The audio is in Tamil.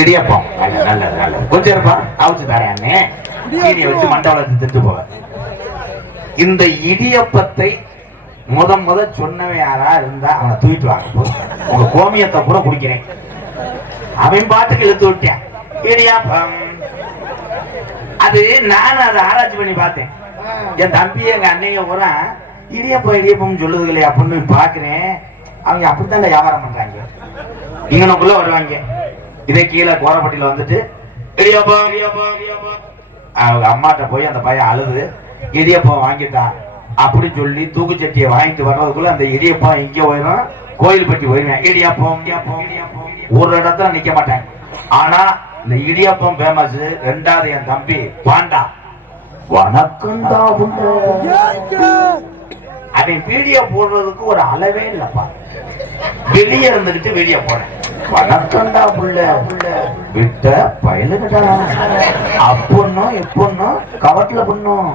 இடியப்பம் நல்ல நல்ல கொஞ்சம் இருப்பா அவிச்சு தரேன் அண்ணே. சீனியை வச்சு மண்டபத்தை திட்டு போக. இந்த இடியப்பத்தை முத சொன்னவன் யாரா இருந்தா அவனை தூக்கிட்டு வாங்க. உங்க கோமியத்தை கூட குடிக்கிறேன். அவன் பாட்டுக்கு இழுத்து விட்டேன். இடியாப்பம் அது நானும் அதை ஆராய்ச்சி பண்ணி பார்த்தேன். என் தம்பி எங்க அன்னைய பூரா இடியப்பம் இடியப்பம் சொல்லுதுங்களே அப்படின்னு பாக்குறேன். அவங்க அப்படித்தான் வியாபாரம் பண்றாங்க. இங்கனுக்குள்ள வருவாங்க. இதே கீழே கோரப்பட்டியில வந்துட்டு இடியப்பம் அவங்க அம்மாட்ட போய் அந்த பையன் அழுது இடியப்பம் வாங்கிட்டான் அப்படின்னு சொல்லி தூக்குச்சட்டியை வாங்கிட்டு வர்றதுக்குள்ள அந்த இடியப்பம் இங்க போயிடும், கோயில் பட்டி போயிருவேன். இடியப்பம் ஒரு இடத்துல நிக்க மாட்டேன். ஆனா இந்த இடியப்பம் ஃபேமஸ். ரெண்டாவது என் தம்பி பாண்டா வணக்கம் அவன் வீடியோ போடுறதுக்கு ஒரு அளவே இல்லப்பா. வெளியே இருந்துகிட்டு வீடியோ போறேன். வணக்கம்டா புள்ள விட்ட பயலுடா அப்பொன்னும் எப்பொன்னும் கவட்டில பண்ணும்